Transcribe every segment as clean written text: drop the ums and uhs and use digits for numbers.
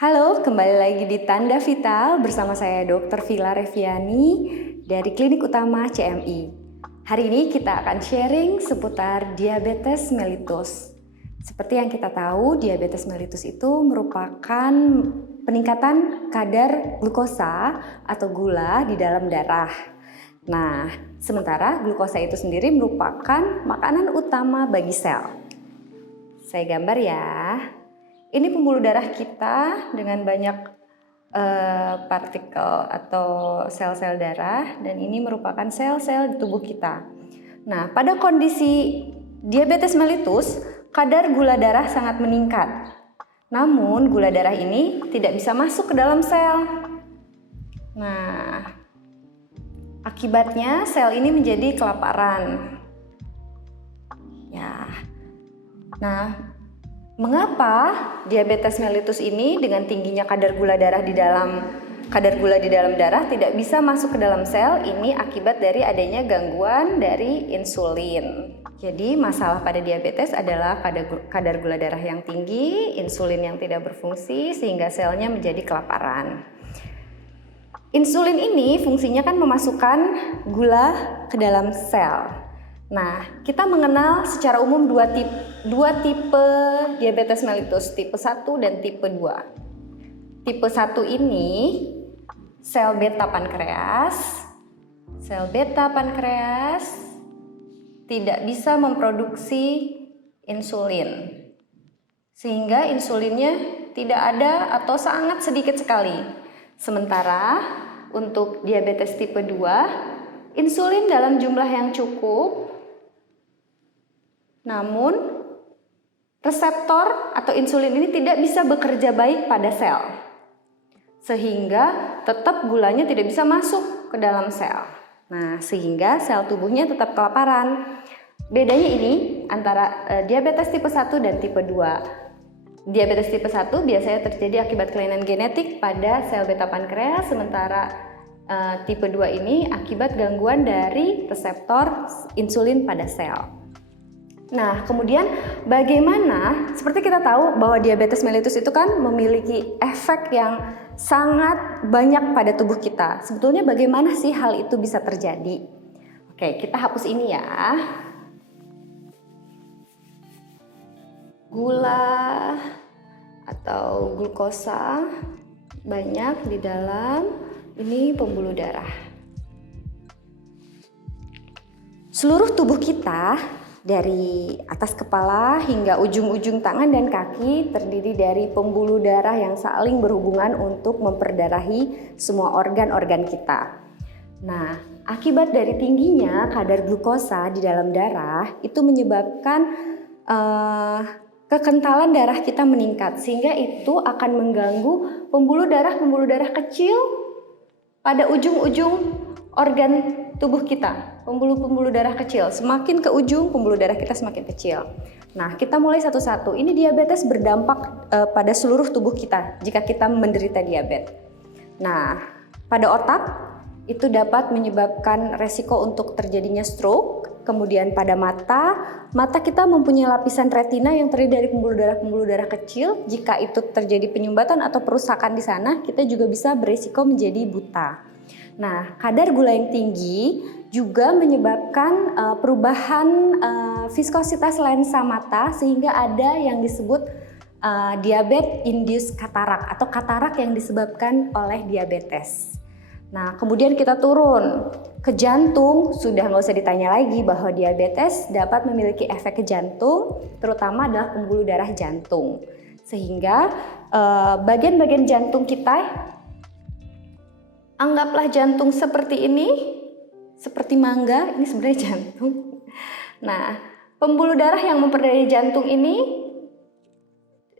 Halo, kembali lagi di Tanda Vital bersama saya Dr. Vila Reviani dari Klinik Utama CMI. Hari ini kita akan sharing seputar diabetes mellitus. Seperti yang kita tahu, diabetes mellitus itu merupakan peningkatan kadar glukosa atau gula di dalam darah. Nah, sementara glukosa itu sendiri merupakan makanan utama bagi sel. Saya gambar ya. Ini pembuluh darah kita dengan banyak partikel atau sel-sel darah, dan ini merupakan sel-sel di tubuh kita. Nah, pada kondisi diabetes mellitus, kadar gula darah sangat meningkat. Namun, gula darah ini tidak bisa masuk ke dalam sel. Nah, akibatnya sel ini menjadi kelaparan. Ya. Nah, mengapa diabetes mellitus ini dengan tingginya kadar gula di dalam darah tidak bisa masuk ke dalam sel? Ini akibat dari adanya gangguan dari insulin. Jadi masalah pada diabetes adalah kadar gula darah yang tinggi, insulin yang tidak berfungsi sehingga selnya menjadi kelaparan. Insulin ini fungsinya kan memasukkan gula ke dalam sel. Nah, kita mengenal secara umum dua tipe diabetes mellitus, tipe 1 dan tipe 2. Tipe 1 ini sel beta pankreas tidak bisa memproduksi insulin, sehingga insulinnya tidak ada atau sangat sedikit sekali. Sementara untuk diabetes tipe 2, insulin dalam jumlah yang cukup, namun reseptor atau insulin ini tidak bisa bekerja baik pada sel, sehingga tetap gulanya tidak bisa masuk ke dalam sel. Nah, sehingga sel tubuhnya tetap kelaparan. Bedanya ini antara diabetes tipe 1 dan tipe 2. Diabetes tipe 1 biasanya terjadi akibat kelainan genetik pada sel beta pankreas, sementara tipe 2 ini akibat gangguan dari reseptor insulin pada sel. Nah, kemudian bagaimana, seperti kita tahu bahwa diabetes mellitus itu kan memiliki efek yang sangat banyak pada tubuh kita. Sebetulnya bagaimana sih hal itu bisa terjadi? Oke, kita hapus ini ya. Gula atau glukosa banyak di dalam ini pembuluh darah. Seluruh tubuh kita dari atas kepala hingga ujung-ujung tangan dan kaki terdiri dari pembuluh darah yang saling berhubungan untuk memperdarahi semua organ-organ kita. Nah, akibat dari tingginya kadar glukosa di dalam darah itu menyebabkan kekentalan darah kita meningkat, sehingga itu akan mengganggu pembuluh darah kecil pada ujung-ujung organ tubuh kita. Pembuluh darah kecil, semakin ke ujung pembuluh darah kita semakin kecil. Nah, kita mulai satu-satu. Ini diabetes berdampak pada seluruh tubuh kita jika kita menderita diabetes. Nah, pada otak itu dapat menyebabkan resiko untuk terjadinya stroke. Kemudian pada mata kita mempunyai lapisan retina yang terdiri dari pembuluh darah kecil. Jika itu terjadi penyumbatan atau perusakan di sana, kita juga bisa berisiko menjadi buta. Nah, kadar gula yang tinggi juga menyebabkan perubahan viskositas lensa mata, sehingga ada yang disebut diabetes induced katarak atau katarak yang disebabkan oleh diabetes. Nah, kemudian kita turun ke jantung, sudah nggak usah ditanya lagi bahwa diabetes dapat memiliki efek ke jantung, terutama adalah pembuluh darah jantung. Sehingga bagian-bagian jantung kita, anggaplah jantung seperti ini, seperti mangga, ini sebenarnya jantung. Nah, pembuluh darah yang memperdaya jantung ini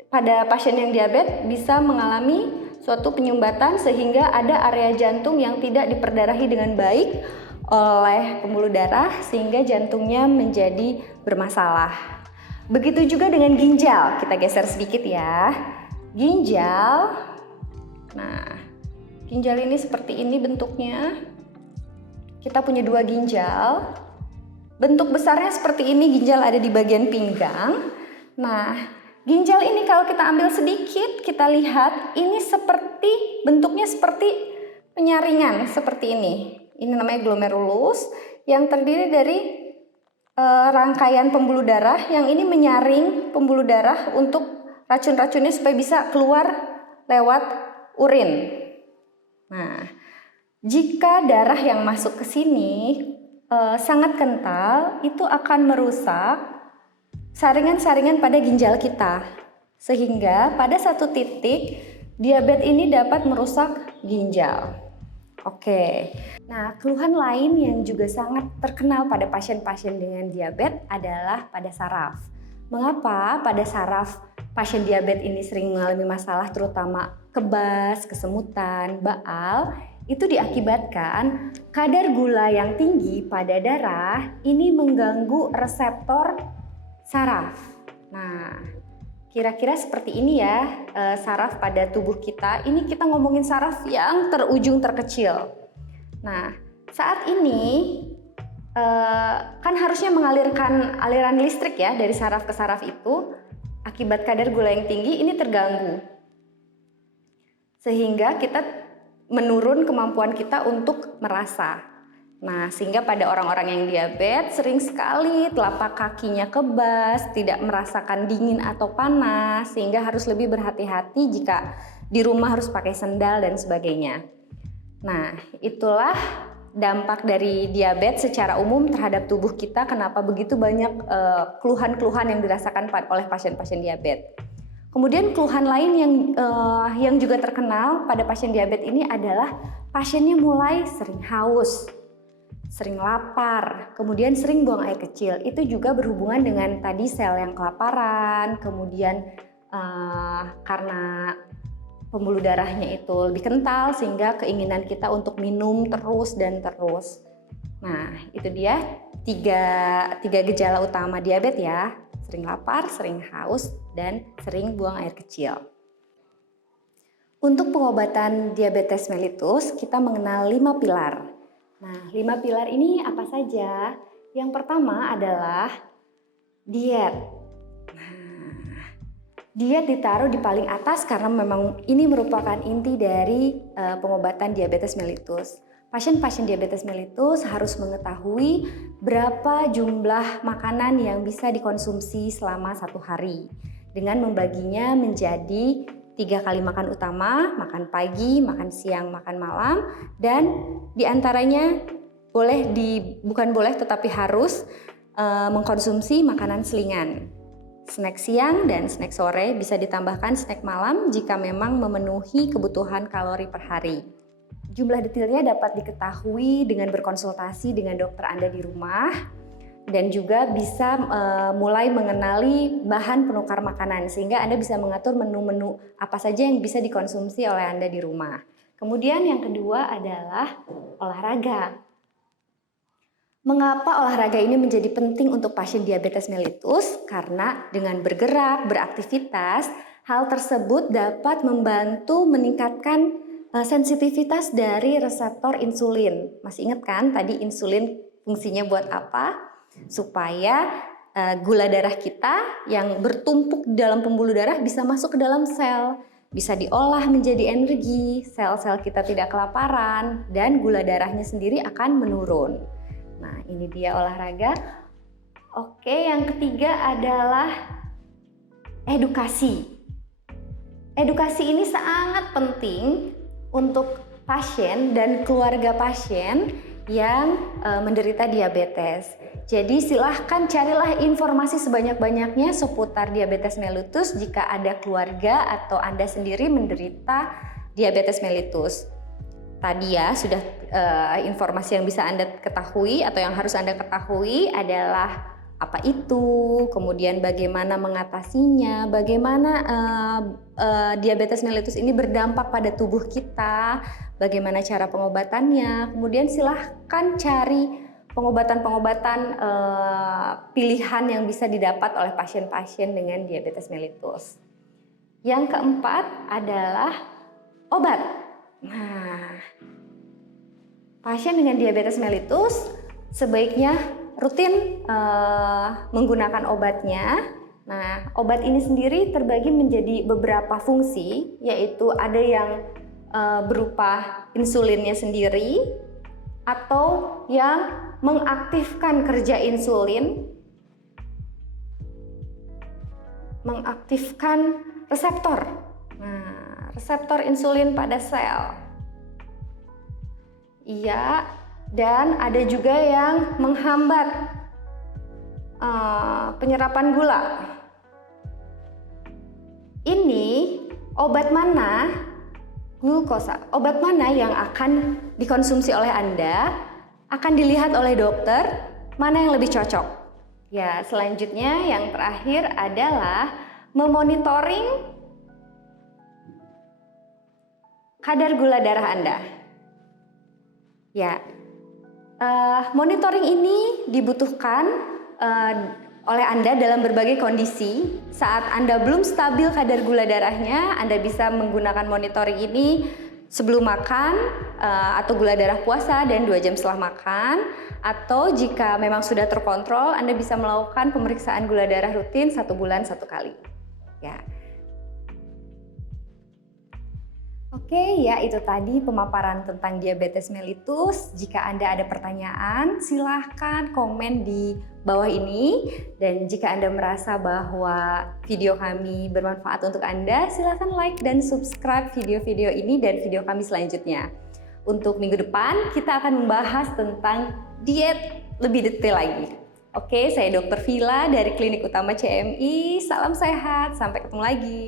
pada pasien yang diabetes bisa mengalami suatu penyumbatan, sehingga ada area jantung yang tidak diperdarahi dengan baik oleh pembuluh darah, sehingga jantungnya menjadi bermasalah. Begitu juga dengan ginjal, kita geser sedikit ya. Ginjal, nah, ginjal ini seperti ini bentuknya. Kita punya dua ginjal. Bentuk besarnya seperti ini, ginjal ada di bagian pinggang. Nah, ginjal ini kalau kita ambil sedikit, kita lihat ini bentuknya seperti penyaringan seperti ini. Ini namanya glomerulus yang terdiri dari rangkaian pembuluh darah yang ini menyaring pembuluh darah untuk racun-racunnya supaya bisa keluar lewat urin. Nah, jika darah yang masuk ke sini sangat kental, itu akan merusak saringan-saringan pada ginjal kita. Sehingga pada satu titik diabetes ini dapat merusak ginjal. Oke, nah keluhan lain yang juga sangat terkenal pada pasien-pasien dengan diabetes adalah pada saraf. Mengapa pada saraf pasien diabetes ini sering mengalami masalah terutama kebas, kesemutan, baal? Itu diakibatkan kadar gula yang tinggi pada darah ini mengganggu reseptor saraf. Nah, kira-kira seperti ini ya saraf pada tubuh kita. Ini kita ngomongin saraf yang terujung terkecil. Nah, saat ini kan harusnya mengalirkan aliran listrik ya dari saraf ke saraf itu. Akibat kadar gula yang tinggi ini terganggu. Sehingga kita menurun kemampuan kita untuk merasa. Nah, sehingga pada orang-orang yang diabetes sering sekali telapak kakinya kebas, tidak merasakan dingin atau panas, sehingga harus lebih berhati-hati jika di rumah harus pakai sendal dan sebagainya. Nah, itulah dampak dari diabetes secara umum terhadap tubuh kita, kenapa begitu banyak keluhan-keluhan yang dirasakan oleh pasien-pasien diabetes. Kemudian keluhan lain yang juga terkenal pada pasien diabetes ini adalah pasiennya mulai sering haus, sering lapar, kemudian sering buang air kecil. Itu juga berhubungan dengan tadi sel yang kelaparan, kemudian karena pembuluh darahnya itu lebih kental sehingga keinginan kita untuk minum terus dan terus. Nah, itu dia tiga gejala utama diabetes ya. Sering lapar, sering haus, dan sering buang air kecil. Untuk pengobatan diabetes mellitus, kita mengenal 5 pilar. Nah, 5 pilar ini apa saja? Yang pertama adalah diet. Nah, diet ditaruh di paling atas karena memang ini merupakan inti dari pengobatan diabetes mellitus. Pasien-pasien diabetes mellitus harus mengetahui berapa jumlah makanan yang bisa dikonsumsi selama 1 hari dengan membaginya menjadi 3 kali makan utama, makan pagi, makan siang, makan malam, dan diantaranya bukan boleh tetapi harus mengkonsumsi makanan selingan. Snack siang dan snack sore bisa ditambahkan snack malam jika memang memenuhi kebutuhan kalori per hari. Jumlah detailnya dapat diketahui dengan berkonsultasi dengan dokter Anda di rumah dan juga bisa mulai mengenali bahan penukar makanan sehingga Anda bisa mengatur menu-menu apa saja yang bisa dikonsumsi oleh Anda di rumah. Kemudian yang kedua adalah olahraga. Mengapa olahraga ini menjadi penting untuk pasien diabetes mellitus? Karena dengan bergerak, beraktivitas, hal tersebut dapat membantu meningkatkan sensitivitas dari reseptor insulin. Masih ingat kan tadi insulin fungsinya buat apa? Supaya gula darah kita yang bertumpuk di dalam pembuluh darah bisa masuk ke dalam sel, bisa diolah menjadi energi, sel-sel kita tidak kelaparan, dan gula darahnya sendiri akan menurun. Nah, ini dia olahraga. Oke, yang ketiga adalah edukasi. Edukasi ini sangat penting untuk pasien dan keluarga pasien yang menderita diabetes. Jadi silahkan carilah informasi sebanyak-banyaknya seputar diabetes mellitus jika ada keluarga atau Anda sendiri menderita diabetes mellitus. Tadi ya sudah informasi yang bisa Anda ketahui atau yang harus Anda ketahui adalah apa itu, kemudian bagaimana mengatasinya, bagaimana diabetes mellitus ini berdampak pada tubuh kita, bagaimana cara pengobatannya. Kemudian silahkan cari pengobatan-pengobatan pilihan yang bisa didapat oleh pasien-pasien dengan diabetes mellitus. Yang keempat adalah obat. Nah, pasien dengan diabetes mellitus sebaiknya rutin menggunakan obatnya Nah, obat ini sendiri terbagi menjadi beberapa fungsi, yaitu ada yang berupa insulinnya sendiri atau yang mengaktifkan kerja insulin, mengaktifkan reseptor. Nah, reseptor insulin pada sel. Iya, dan ada juga yang menghambat penyerapan gula. Ini obat mana, glukosa, obat mana yang akan dikonsumsi oleh Anda, akan dilihat oleh dokter mana yang lebih cocok. Ya, selanjutnya yang terakhir adalah memonitoring kadar gula darah Anda. Ya, monitoring ini dibutuhkan oleh Anda dalam berbagai kondisi. Saat Anda belum stabil kadar gula darahnya, Anda bisa menggunakan monitoring ini sebelum makan atau gula darah puasa dan 2 jam setelah makan. Atau jika memang sudah terkontrol, Anda bisa melakukan pemeriksaan gula darah rutin 1 bulan 1 kali. Ya. Oke, ya itu tadi pemaparan tentang diabetes mellitus. Jika Anda ada pertanyaan, silahkan komen di bawah ini. Dan jika Anda merasa bahwa video kami bermanfaat untuk Anda, silahkan like dan subscribe video-video ini dan video kami selanjutnya. Untuk minggu depan, kita akan membahas tentang diet lebih detail lagi. Oke, saya Dr. Vila dari Klinik Utama CMI. Salam sehat, sampai ketemu lagi.